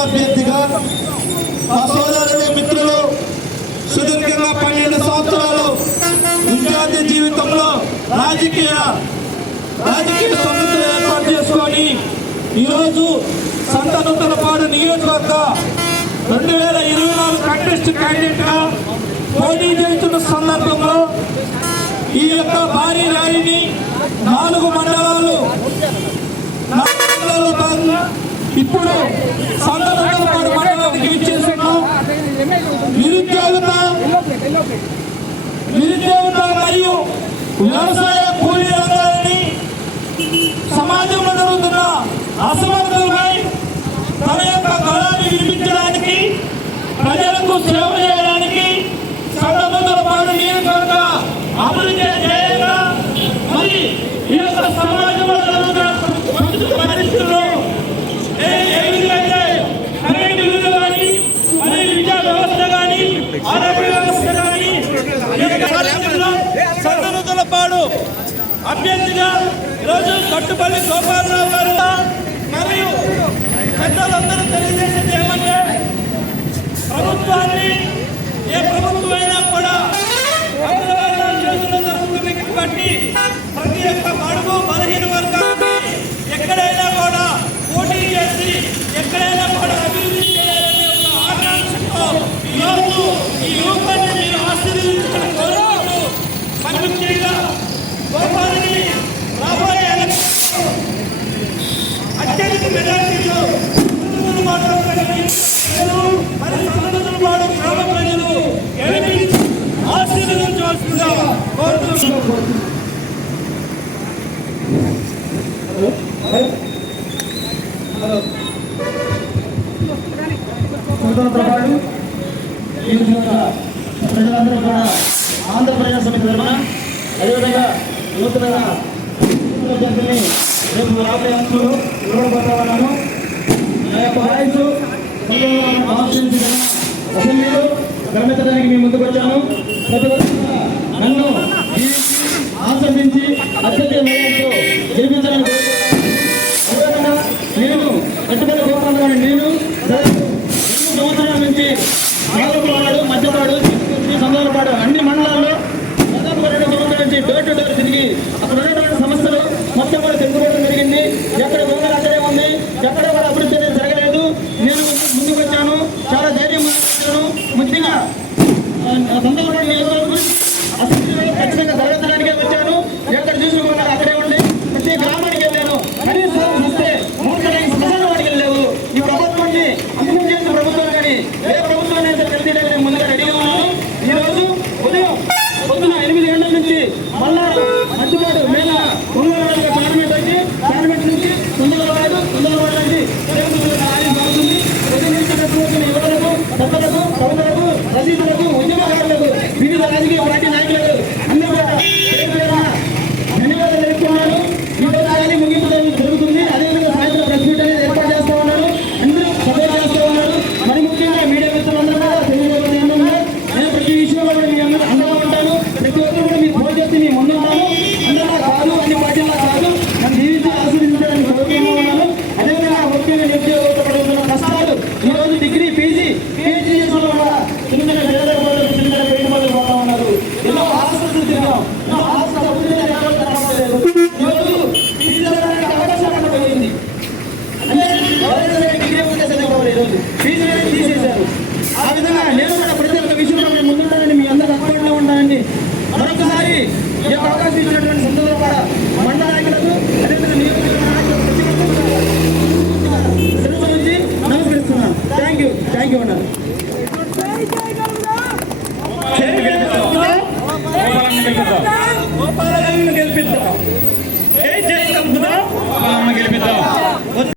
అభ్యర్థిగా మా సోదరులు మిత్రులు సుదీర్ఘంగా పన్నెండు సంవత్సరాలు విద్యార్థి జీవితంలో రాజకీయ రాజకీయ సంస్థలు ఏర్పాటు చేసుకొని ఈరోజు సంతనూతలపాడు నియోజకవర్గ రెండు వేల ఇరవై నాలుగు కంటెస్ట్ క్యాండిడేట్గా పోటీ చేస్తున్న సందర్భంలో ఈ యొక్క భారీ ర్యాలీని నాలుగు మండల నాలుగు మండలాల్లో భాగంగా ఇప్పుడు సంతనూతలపాడు మండలానికి ఇచ్చేస్తున్నాం నిరుద్యోగత నిరుద్యోగత మరియు వ్యవసాయ కూలీ రంగాలని సమాజంలో జరుగుతున్న అసమర్థులపై తన యొక్క గళాన్ని వినిపించడానికి ప్రజలకు సేవ చేయడానికి సంఘముల పాటు నియోజకవర్గ అభివృద్ధి అభ్యర్థిగా ఈరోజు కట్టుపల్లి గోపాలరావు గారు మరియు పెద్దలందరూ తెలియజేసేది ఏమంటే ప్రభుత్వాన్ని ఏ ప్రభుత్వం అయినా కూడా చేతుల్లో జరుగుతుంది కాబట్టి ప్రతి ఒక్క బడుగు బలహీన వర్గాన్ని ఎక్కడైనా కూడా పోటీ చేసి ఎక్కడైనా కూడా అభివృద్ధి చేయాలనే ఒక ఆకాంక్షతో ఈరోజు ఈ యువకుని స్వతంత్ర పాటు ఈ యొక్క ప్రజలందరూ కూడా ఆంధ్రప్రదేశ్ సమితి తరఫున అదేవిధంగా నూతన విద్యార్థుల్ని రేపు రాబోయే అంశాలు ఇవ్వబోతా ఉన్నాను నా యొక్క వాయిస్ ఆలోచించిన అసెంబ్లీలో గమనించడానికి మేము ముందుకు వచ్చాము ప్రతి ఒక్కరు కూడా నన్ను నుంచి నాలుగుపాడు మధ్యపాడు సందర్భపాడు అన్ని మండలాల్లో దాదాపు రెండు సంవత్సరాల నుంచి డోర్ టు డోర్ తిరిగి అక్కడ ఉన్నటువంటి సమస్యలు మొత్తం కూడా తెలుసుకోవడం జరిగింది. ఎక్కడ దొంగలు అక్కడే ఉంది. ఎక్కడ కూడా అభివృద్ధి అనేది జరగలేదు. నేను ముందుకు వచ్చాను. చాలా ధైర్యం ముందుకు వచ్చాను ముఖ్యంగా సందర్భపాడు నియోజకవర్గం అసెంబ్లీలో ఖచ్చితంగా జరగడానికే వచ్చాను. ఎక్కడ చూసుకున్నారు అక్కడే ఉండి ప్రతి గ్రామానికి వెళ్ళాను. కనీసం